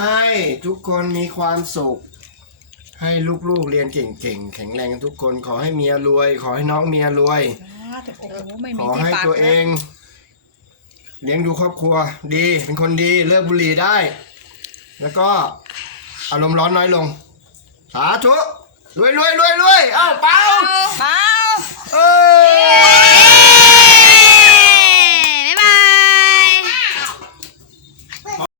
ให้ทุกคนมีความสุข ให้ลูกๆเรียนเก่งๆ แข็งแรงกันทุกคน ขอให้เมียรวย ขอให้น้องเมียรวยอแต่โอ้โหไม่ขมีอที่ให้ปักตัวเอง เลี้ยงดูครอบครัว ดีเป็นคนดีเลิกบุหรี่ได้ แล้วก็อารมณ์ร้อนน้อยลง สาธุรวยรวยรวยรวยเอ้าเปาเปล่า